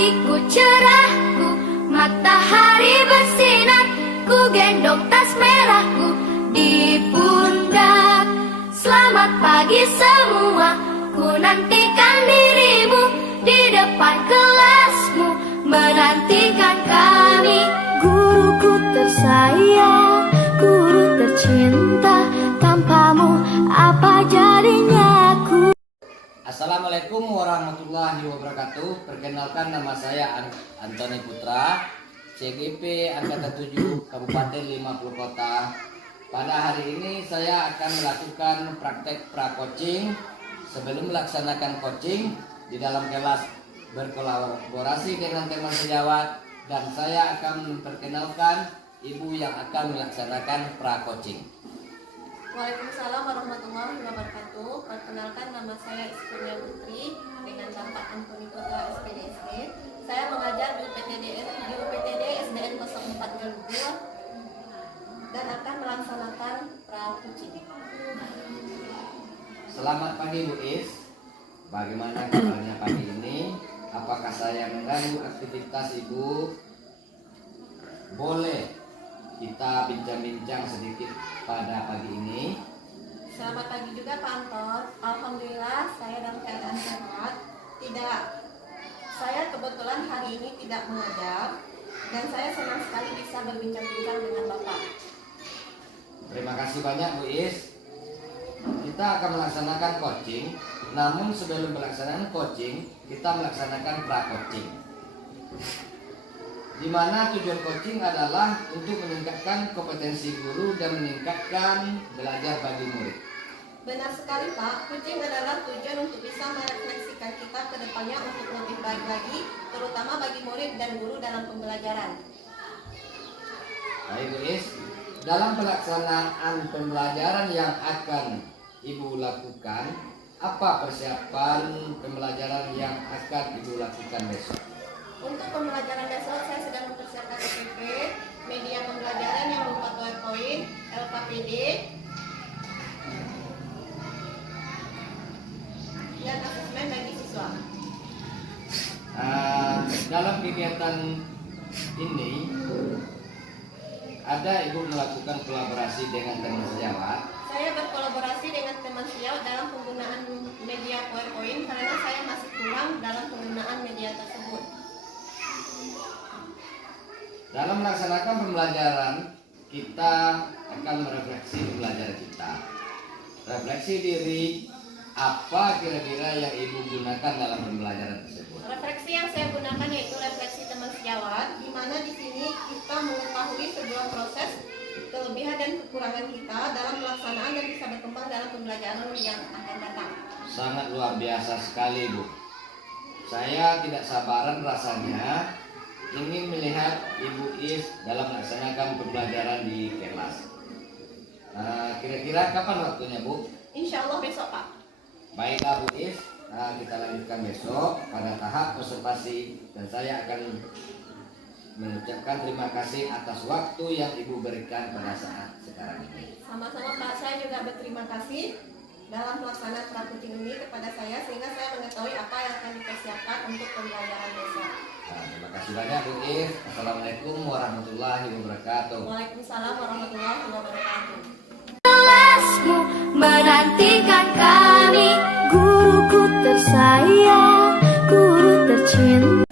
pagiku cerahku, matahari bersinar, ku gendong tas merahku di pundak. Selamat pagi semua, ku nantikan dirimu di depan kelasmu, menantikan kami. Guruku tersayang, guru tercinta, tanpamu apa jadinya aku. Assalamualaikum warahmatullahi wabarakatuh. Perkenalkan, nama saya Antoni Putra, CGP Angkatan 7 Kabupaten 50 Kota. Pada hari ini saya akan melakukan praktek pra-coaching. Sebelum melaksanakan coaching, di dalam kelas berkolaborasi dengan teman sejawat, dan saya akan memperkenalkan ibu yang akan melaksanakan pra-coaching. Waalaikumsalam warahmatullahi wabarakatuh. Perkenalkan, nama saya Iskuria Putri dengan Bapak Antoni Putra SPDSD. Saya mengajar di UPTD SDN 04 Galuh dan akan melaksanakan pra-coaching. Selamat pagi Bu Is. Bagaimana kabarnya pagi ini? Apakah saya mengganggu aktivitas Ibu? Boleh kita bincang-bincang sedikit pada pagi ini. Selamat pagi juga Pak Anton. Alhamdulillah saya dalam keadaan sehat. Saya kebetulan hari ini tidak mengajar, dan saya senang sekali bisa berbincang-bincang dengan Bapak. Terima kasih banyak Bu Is. Kita akan melaksanakan coaching. Namun sebelum pelaksanaan coaching, kita melaksanakan pra-coaching, di mana tujuan coaching adalah untuk meningkatkan kompetensi guru dan meningkatkan belajar bagi murid. Benar sekali Pak, coaching adalah tujuan untuk bisa merefleksikan kita ke depannya untuk lebih baik lagi, terutama bagi murid dan guru dalam pembelajaran. Baik Bu Is, dalam pelaksanaan pembelajaran yang akan Ibu lakukan, apa persiapan pembelajaran yang akan Ibu lakukan besok? Untuk pembelajaran besok saya sedang mempersiapkan SPP, media pembelajaran yang berupa PowerPoint, LKPD, dan asesmen bagi siswa. Dalam kegiatan ini, ada Ibu melakukan kolaborasi dengan teman sejawat. Saya berkolaborasi dengan teman sejawat dalam penggunaan media PowerPoint karena saya masih kurang dalam penggunaan media tersebut. Dalam melaksanakan pembelajaran, kita akan merefleksi pembelajaran kita. Refleksi diri, apa kira-kira yang Ibu gunakan dalam pembelajaran tersebut? Refleksi yang saya gunakan yaitu refleksi teman sejawat, di mana di sini kita mengetahui sebuah proses, kelebihan dan kekurangan kita dalam pelaksanaan dan bisa berkembang dalam pembelajaran yang akan datang. Sangat luar biasa sekali Bu. Saya tidak sabaran rasanya ingin melihat Ibu Is dalam melaksanakan pembelajaran di kelas. Kira-kira kapan waktunya Bu? Insya Allah besok Pak. Baiklah Bu Is, kita lanjutkan besok pada tahap konsultasi, dan saya akan mengucapkan terima kasih atas waktu yang Ibu berikan pada saat sekarang ini. Sama-sama Pak, saya juga berterima kasih dalam pelaksanaan pra-coaching ini kepada saya, sehingga saya mengetahui apa yang akan dipersiapkan untuk pembelajaran besok. Terima kasih banyak Bu Is. Assalamualaikum warahmatullahi wabarakatuh. Waalaikumsalam warahmatullahi wabarakatuh. Kelasmu menantikan kami, guruku tersayang, guru tercinta.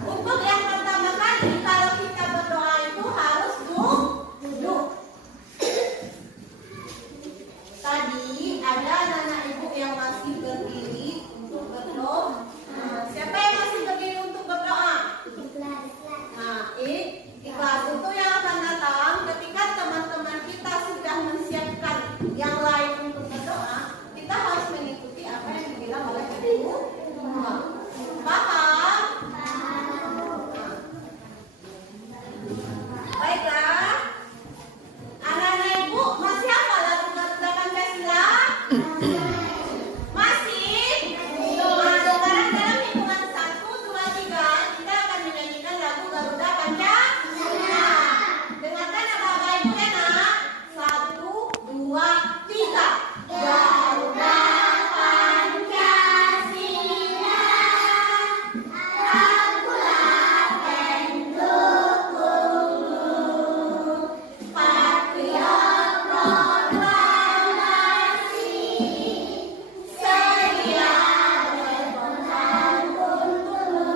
Untuk yang pertama kali, kalau kita berdoa itu harus duduk. Tadi ada anak-anak ibu yang masih berdiri untuk berdoa. Siapa yang masih berdiri untuk berdoa? Ikhlas itu yang akan datang ketika teman-teman kita sudah menyiapkan yang lain untuk berdoa. Kita harus mengikuti apa yang dibilang oleh ibu. Paham? Baiklah. Anak-anak ibu masih hafal lagu Garuda Pancasila? Masih? Sekarang dalam hitungan 1, 2, 3 kita akan menyanyikan lagu Garuda Pancasila. Dengarkan Bapak Ibu ya nak. 1, 2, 3. Garuda Pancasila. Akulah pendukungmu. Patriot proklamasi. Sedia berkorban untukmu.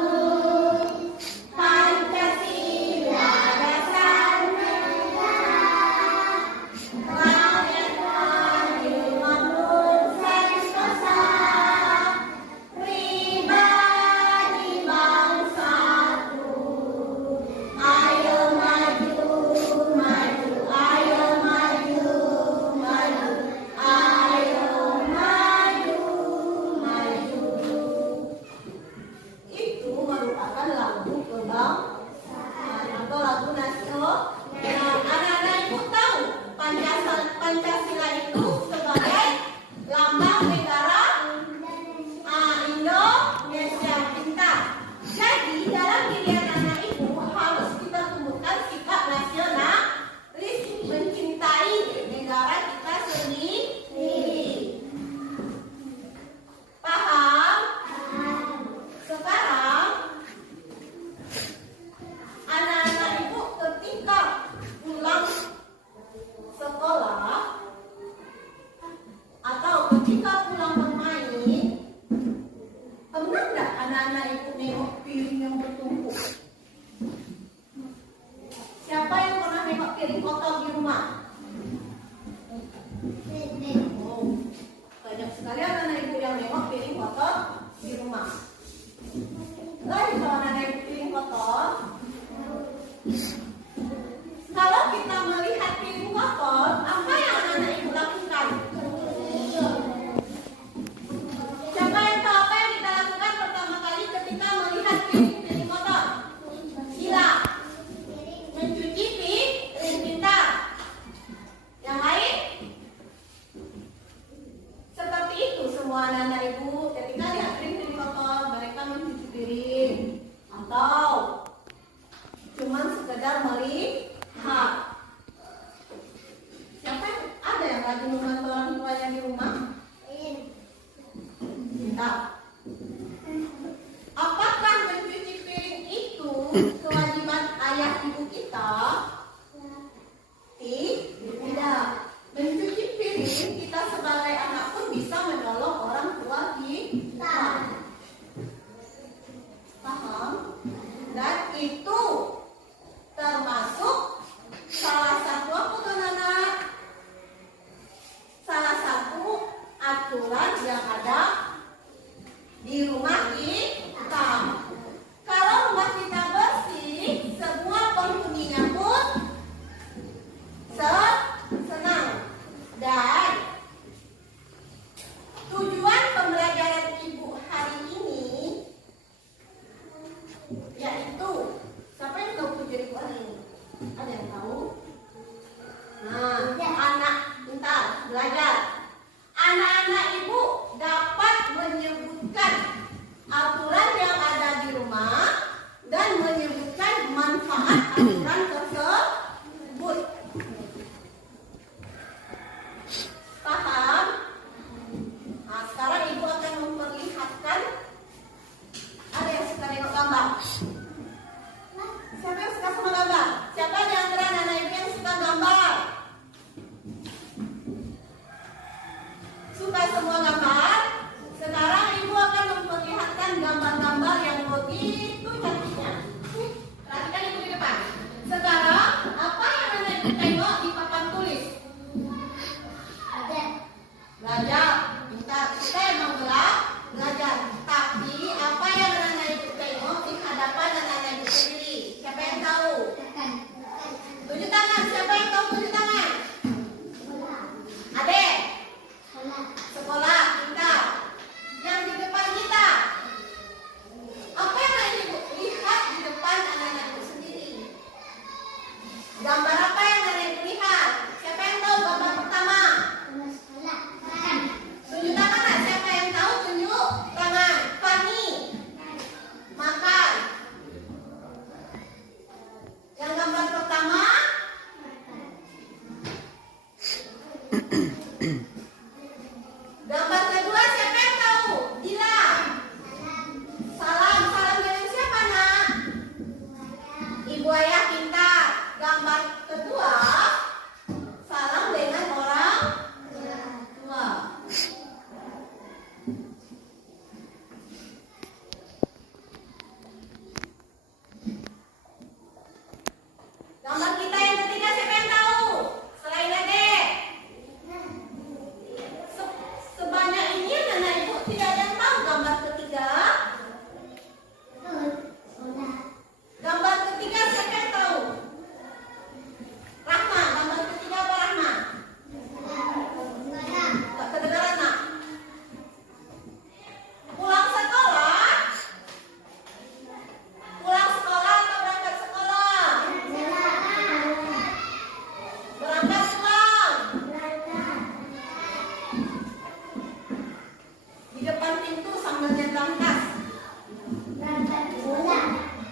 Pancasila dasar negara. Rakyat adil makmur sentosa. Pribadi bangsatu. Ayo maju, maju, ayo maju, maju, ayo maju, maju. Itu merupakan lagu kebangsaan atau lagu nasional. Anak-anak ibu tahu Pancasila itu sebagai lambang negara Indonesia kita. Jadi dalam diri anak-anak ibu harus kita tumbuhkan sikap nasionalis, mencintai negara kita sendiri. Paham? Sekarang anak-anak ibu ketika pulang sekolah atau ketika pulang bermain, pernah nggak anak-anak ibu nengok piring yang bertumpuk? Siapa yang pernah nengok piring kotor di rumah? Oh, banyak sekali anak-anak ibu yang nengok piring kotor di rumah. Lagi kalau anak-anak ibu piring kotor, kalau kita melihat piring kotor, apa yang anak-anak ibu lakukan? Siapa yang tahu apa yang kita lakukan pertama kali ketika melihat piring kotor? Sila. Mencuci piring kita. Yang lain? Seperti itu semua anak-anak ibu ketika lihat piring kotor, mereka mencuci piring. Yaitu, siapa yang tahu tujuan ibu hari ini? Ada yang tahu? Nah, anak pintar belajar. Anak-anak ibu dapat menyebutkan aturan yang ada di rumah dan menyebutkan manfaat aturan tersebut. Paham? Nah, sekarang ibu akan memperlihatkan. Ada yang suka tengok gambar? Siapa yang suka sama gambar? Siapa di antara anak ibu yang suka gambar? Suka semua gambar? Sekarang ibu akan memperlihatkan gambar-gambar yang begitu cantiknya. Perhatikan ibu di depan. Sekarang apa yang anak ibu tengok di papan tulis? Belajar, pintar. Kita emang belajar. Tapi apa yang anak ibu tengok di hadapan anak ibu sendiri? Siapa yang tahu? Tunjuk tangan. Siapa yang tahu tunjuk tangan? Adek. Sekolah kita. Yang di depan kita. Apa yang anak ibu lihat di depan anak ibu sendiri? Gambar apa yang anak ibu lihat? Siapa yang tahu gambar pertama? Tunjuk tangan. Siapa yang tahu tunjuk tangan? Fani. Makan. Yang gambar pertama? Gambar kedua siapa yang tahu? Dila. Salam. Salam dengan siapa nak? Ibu ayah pintar. Gambar kedua salam dengan orang tua. Gambar kita yang ketiga siapa yang tahu? Selain adek. Sebanyak ini anak ibu tidak ada yang tahu gambar ketiga. Gambar ketiga siapa yang tahu? Rahma. Gambar ketiga apa Rahma? Tak kedengaran nak? Pulang sekolah? Pulang sekolah atau berangkat sekolah? Berangkat pulang. Di depan pintu sambil nyebrang tas.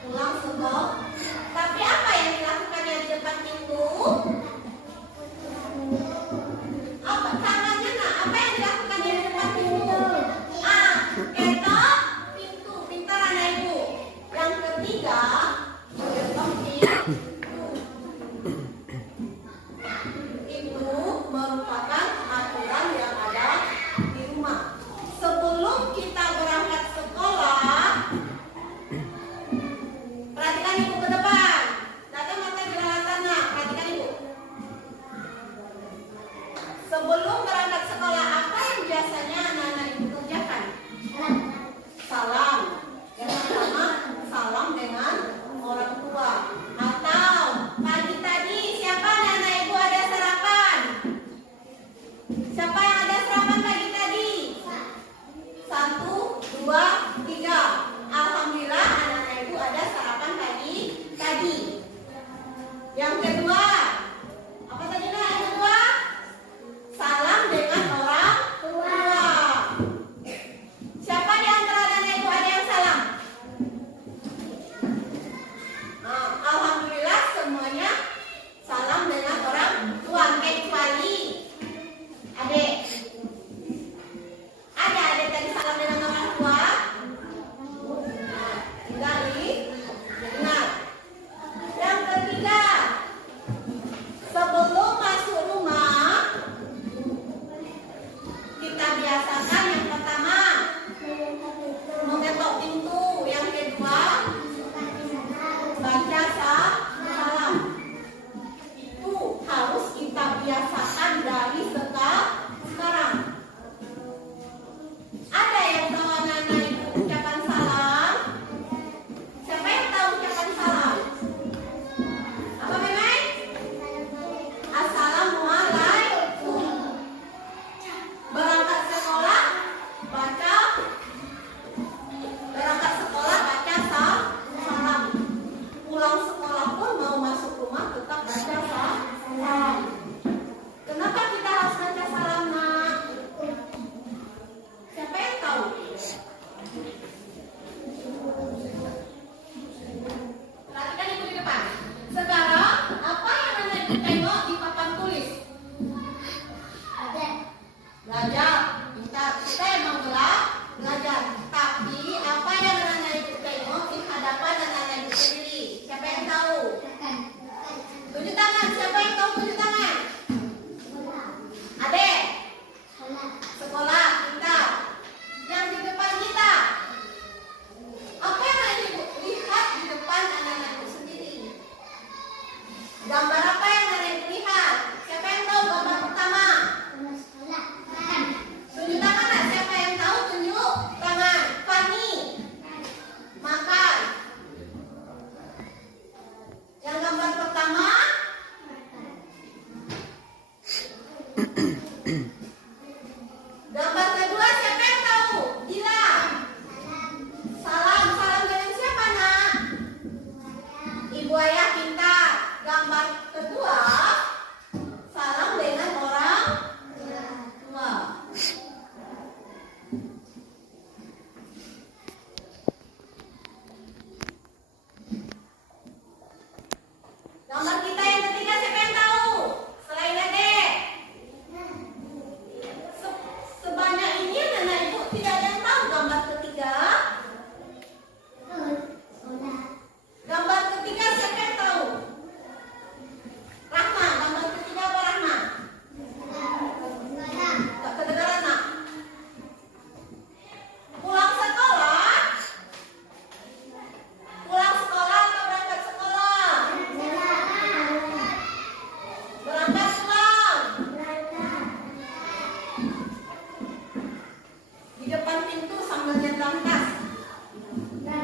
Pulang sekolah. Tapi apa yang dilakukannya di depan pintu? Apa tangannya nak? Apa yang dilakukannya di depan pintu? Ketok pintu. Pintar anak ibu. Yang ketiga, ketok pintu. Itu merupakan aturan yang ada di rumah. Sebelum kita berangkat sekolah, perhatikan ibu ke depan. Datang mata jelalatan nak. Perhatikan ibu. Sebelum berangkat sekolah, apa yang biasanya anak-anak ibu kerjakan? Salam. Yang pertama, salam dengan orang tua. Atau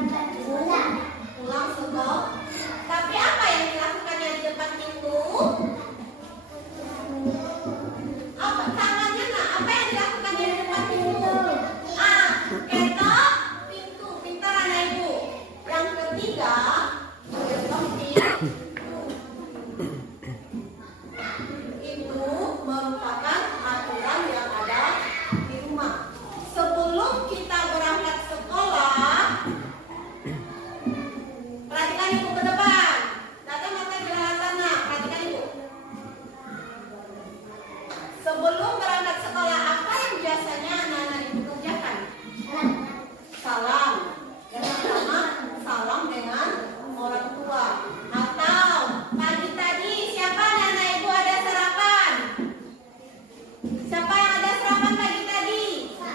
Pulang sebelum. Tapi apa yang dilakukannya di depan pintu? Apa tangannya nak? Apa yang dilakukannya di depan pintu? Ketok pintu. Pintar anak ibu. Yang ketiga, ketok pintu. Itu merupakan aturan yang ada di rumah. Sebelum kita berangkat sekolah, perhatikan ibu ke depan. Tatap mata jelalatan nak. Perhatikan ibu. Sebelum berangkat sekolah, apa yang biasanya anak-anak ibu kerjakan? Salam. Yang pertama, salam dengan orang tua. Atau pagi tadi siapa anak-anak ibu ada sarapan? Siapa yang ada sarapan pagi tadi? 1,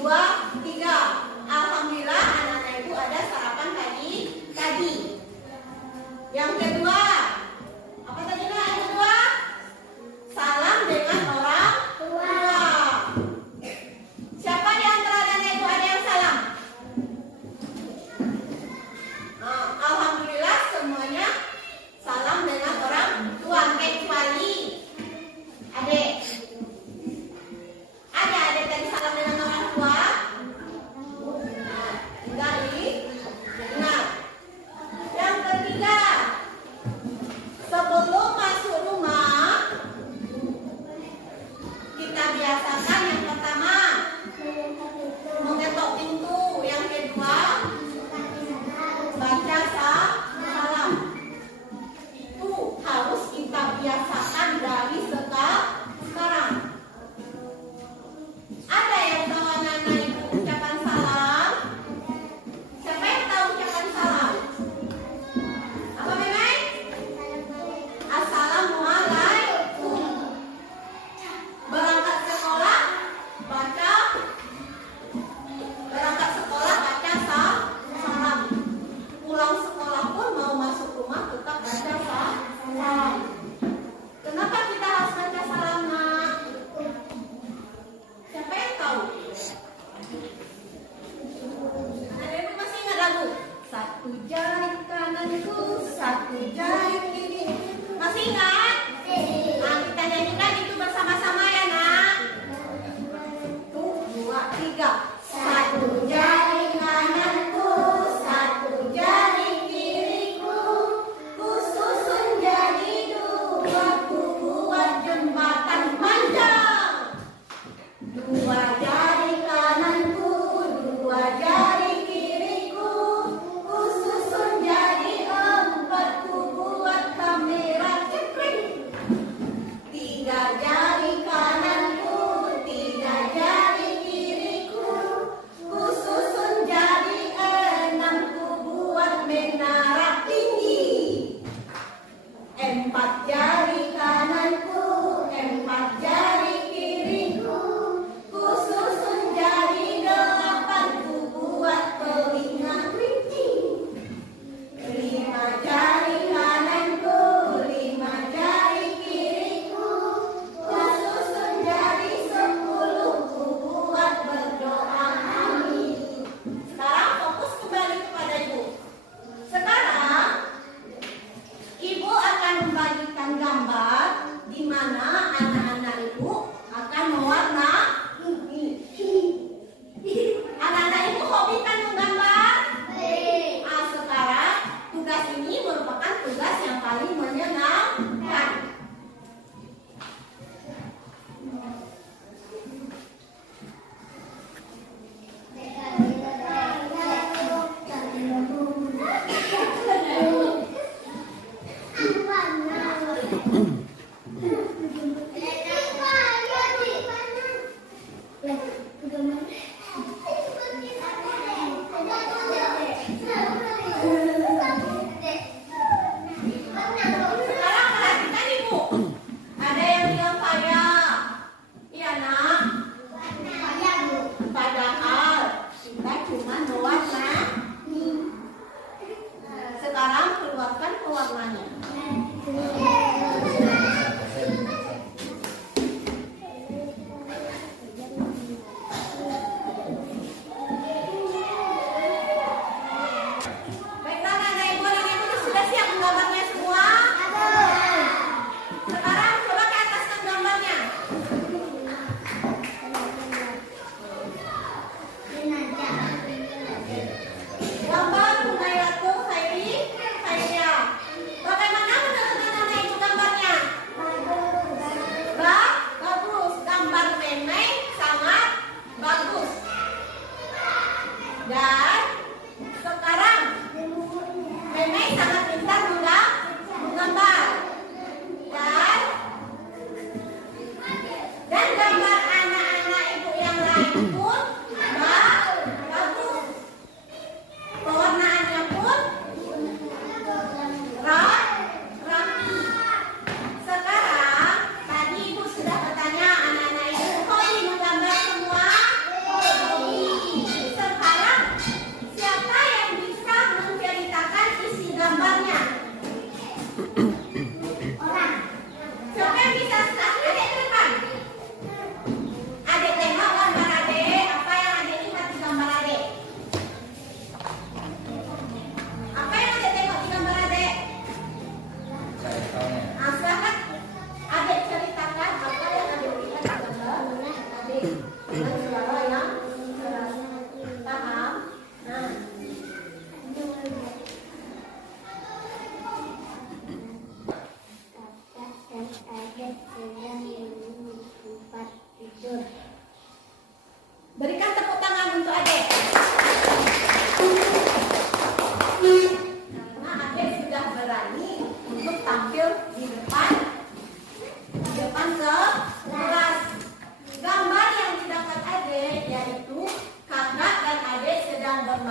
2, 3. Alhamdulillah anak-anak ibu ada sarapan pagi tadi. Yang kedua, apa tadi nak? Yang kedua, salam dengan orang tua. Siapa di antara anak ibu ada yang salam? Alhamdulillah semuanya salam dengan orang tua kecuali adik. Ada adik tadi salam dengan orang tua? Tinggal ingat. Yang ketiga, sebelum masuk rumah, kita biasakan yang pertama mengetok pintu, yang kedua baca salam. Itu harus kita biasakan dari sekarang. Ada yang tahu anak-anak ibu ucapan salam? Siapa yang tahu ucapan salam? Apa memang? Assalamualaikum. Berangkat sekolah baca salam. Pulang sekolah pun mau masuk rumah tetap baca salam. Kenapa kita harus baca salam nak? Siapa yang tahu? Ada ibu masih ingat lagu? Satu jari kananku, satu jari kiri. Masih ingat? Kita nyanyikan itu bersama-sama ya nak. 1, 2, 3. Satu jari kananku, satu jari kiriku, ku susun jadi dua, ku buat jembatan panjang. Dua jari kananku, dua jari kiriku, ku susun jadi 4, ku buat kamera cepring.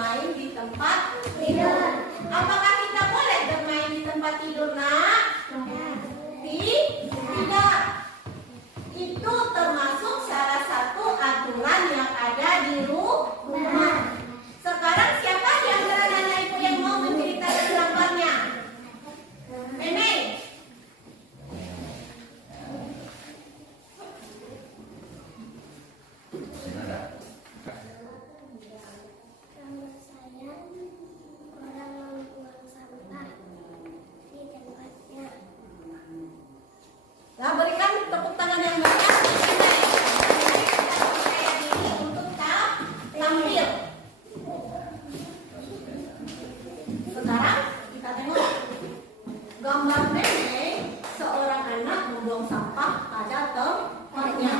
bermain di tempat tidur. Apakah kita boleh bermain di tempat tidur, Nak? Tidak. Itu termasuk salah satu aturan yang ada di rumah. Sekarang siapa di antara anak ibu yang mau menceritakan gambarnya? Meme. Kalau saya orang membuang sampah di tempatnya. Nah, berikan tepuk tangan yang banyak. Kita percaya diri untuk tampil. Sekarang kita tengok gambar Meme, seorang anak membuang sampah pada tempatnya.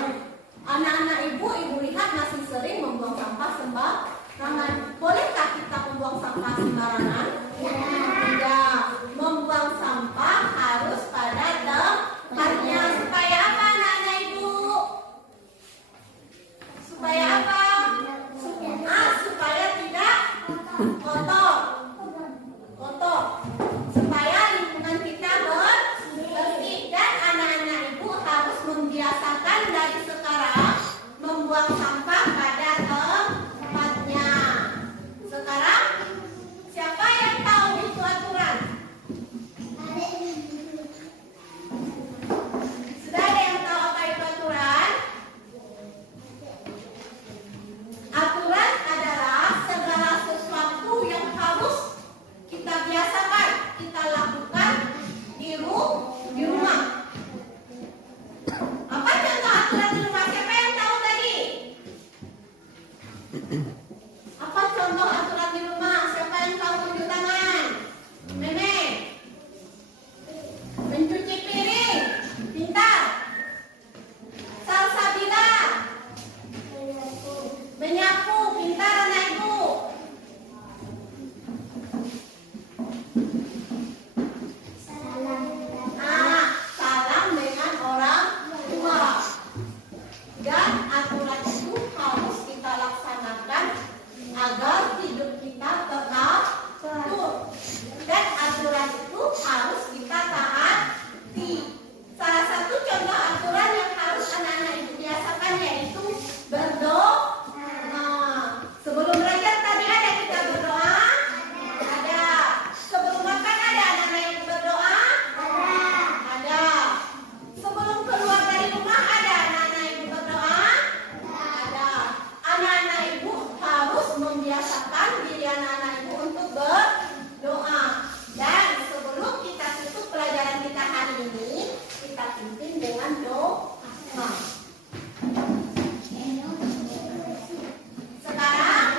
Anak-anak ibu lihat masih sering membuang sampah sembarangan. Bolehkah kita membuang sampah sembarangan? Tidak. Membuang sampah harus pada tempatnya. Supaya apa, anak-anak ibu? Supaya apa? Supaya tidak kotor. Supaya lingkungan kita bersih. Dan anak-anak ibu harus membiasakan dari sekarang membuang sampah pada tempatnya. Sekarang siapa yang tahu itu aturan? Sudah ada yang tahu apa itu aturan? Aturan adalah segala sesuatu yang harus kita biasakan, kita lakukan di rumah. Apa contoh aturan di rumah? Siapa yang tahu tadi? Apa contoh aturan di rumah? Siapa yang tahu? Tunjuk tangan. Meme. Mencuci piring. Pintar. Salsabila. Menyapu. Pintar anak ibu. Salam dengan orang tua. Dan aturan itu harus kita laksanakan agar hidup kita teratur. Dan aturan itu harus kita taati. Salah satu contoh aturan yang harus anak-anak ibu biasakan yaitu berdoa. Sebelum belajar tadi ada kita berdoa? Ada. Sebelum makan ada anak-anak ibu berdoa? Ada. Sebelum keluar dari rumah ada anak-anak ibu berdoa? Ada. Anak-anak ibu harus membiasakan diri anak-anak ibu untuk berdoa. Dan sebelum kita tutup pelajaran kita hari ini, kita pimpin dengan doa. Sekarang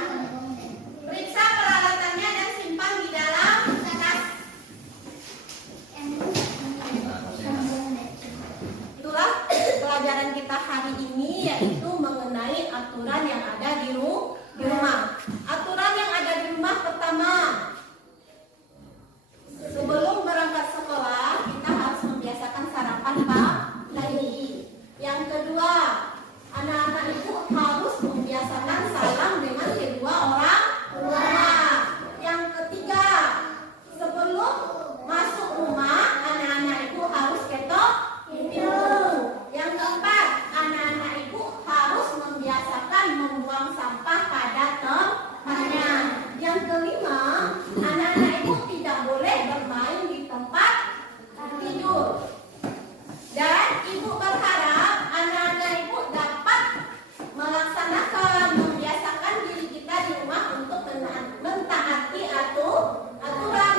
periksa peralatannya dan simpan di dalam kertas. Itulah pelajaran kita hari ini, yaitu mengenai aturan yang ada di rumah. Aturan yang ada di rumah pertama, sebelum berangkat sekolah kita harus membiasakan sarapan pagi. Yang kedua, anak-anak ibu harus membiasakan salam dengan kedua orang tua. Yang ketiga, sebelum masuk rumah anak-anak ibu harus ketok pintu. Yang keempat, anak-anak ibu harus membiasakan membuang sampah pada tempatnya. Yang kelima, anak-anak ibu tidak boleh bermain di tempat tidur. Dan ibu berharap anak-anak ibu dapat melaksanakan, membiasakan diri kita di rumah untuk mentaati aturan.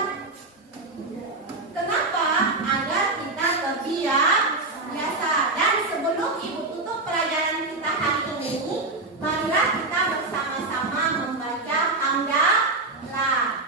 Kenapa? Agar kita terbiasa. Dan sebelum ibu tutup pelajaran kita hari ini, marilah kita bersama-sama membaca hamdalah.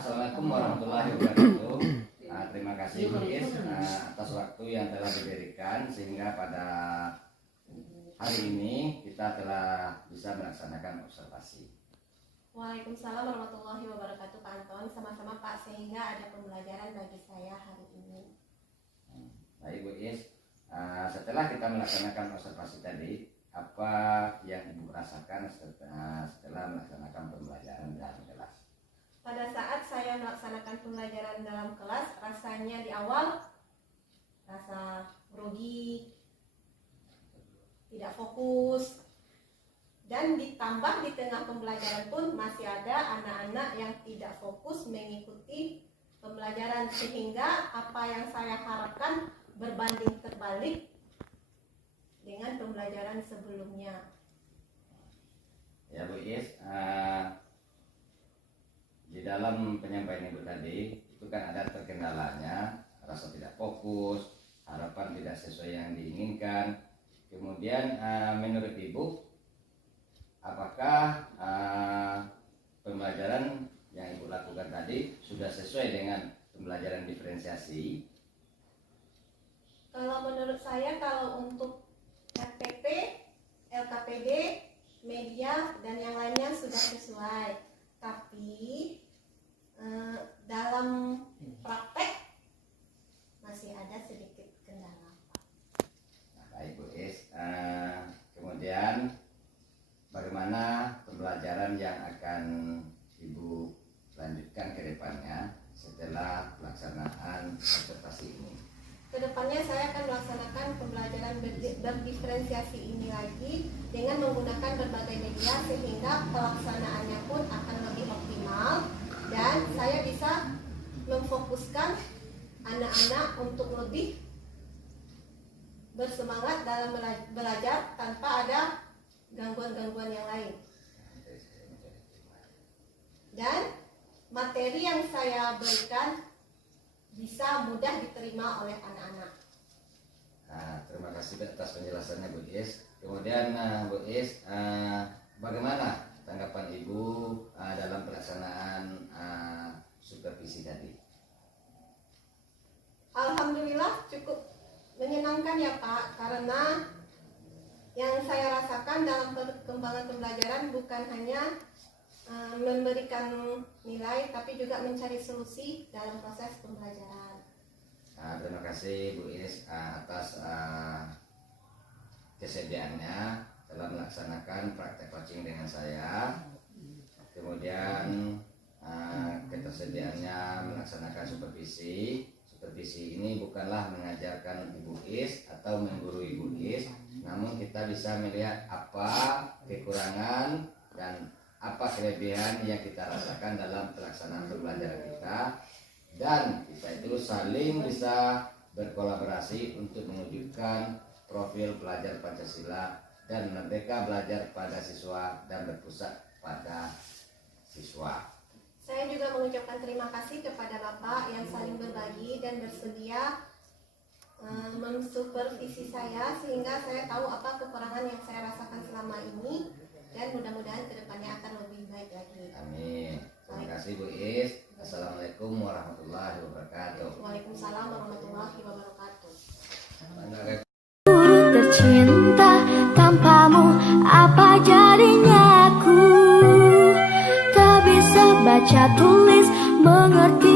Assalamualaikum warahmatullahi wabarakatuh. Terima kasih Bu Is atas waktu yang telah diberikan sehingga pada hari ini kita telah bisa melaksanakan observasi. Waalaikumsalam warahmatullahi wabarakatuh Pak Anton. Sama-sama Pak, sehingga ada pembelajaran bagi saya hari ini. Baik Bu Is, setelah kita melaksanakan observasi tadi, apa yang Ibu rasakan setelah melaksanakan pembelajaran dalam kelas? Pada saat saya melaksanakan pembelajaran dalam kelas, rasanya di awal rasa grogi, tidak fokus, dan ditambah di tengah pembelajaran pun masih ada anak-anak yang tidak fokus mengikuti pembelajaran, sehingga apa yang saya harapkan berbanding terbalik dengan pembelajaran sebelumnya. Ya Bu Is, di dalam penyampaian Ibu tadi itu kan ada terkendalanya, rasa tidak fokus, harapan tidak sesuai yang diinginkan. Kemudian menurut Ibu, apakah pembelajaran yang Ibu lakukan tadi sudah sesuai dengan pembelajaran diferensiasi? Kalau menurut saya, kalau untuk RPP, LKPD, media, dan yang lainnya sudah sesuai. Tapi dalam praktek masih ada sedikit kendala. Nah, baik Bu Is, kemudian bagaimana pembelajaran yang akan Ibu lanjutkan ke depannya setelah pelaksanaan observasi ini? Kedepannya saya akan melaksanakan pembelajaran berdiferensiasi ini lagi dengan menggunakan berbagai media, sehingga pelaksanaannya pun akan lebih optimal dan saya bisa memfokuskan anak-anak untuk lebih bersemangat dalam belajar tanpa ada gangguan-gangguan yang lain. Dan materi yang saya berikan bisa mudah diterima oleh anak-anak. Terima kasih atas penjelasannya Bu Is. Kemudian Bu Is, bagaimana tanggapan Ibu dalam pelaksanaan supervisi tadi? Alhamdulillah cukup menyenangkan ya Pak, karena yang saya rasakan dalam perkembangan pembelajaran bukan hanya memberikan nilai, tapi juga mencari solusi dalam proses pembelajaran. Terima kasih Bu Is atas kesediaannya telah melaksanakan praktek coaching dengan saya. Kemudian ketersediaannya melaksanakan supervisi. Supervisi ini bukanlah mengajarkan Ibu Is atau menggurui Ibu Is, namun kita bisa melihat apa kekurangan dan apa kelebihan yang kita rasakan dalam pelaksanaan pembelajaran kita, dan kita itu saling bisa berkolaborasi untuk mewujudkan profil pelajar Pancasila dan merdeka belajar pada siswa dan berpusat pada siswa. Saya juga mengucapkan terima kasih kepada Bapak yang saling berbagi dan bersedia mensupervisi saya, sehingga saya tahu apa kekurangan yang saya rasakan selama ini, dan mudah-mudahan kedepannya akan lebih baik lagi. Amin. Terima kasih Bu Is. Assalamualaikum warahmatullahi wabarakatuh. Waalaikumsalam warahmatullahi wabarakatuh. Guru tercinta, tanpamu apa jadinya aku? Tak bisa baca tulis, mengerti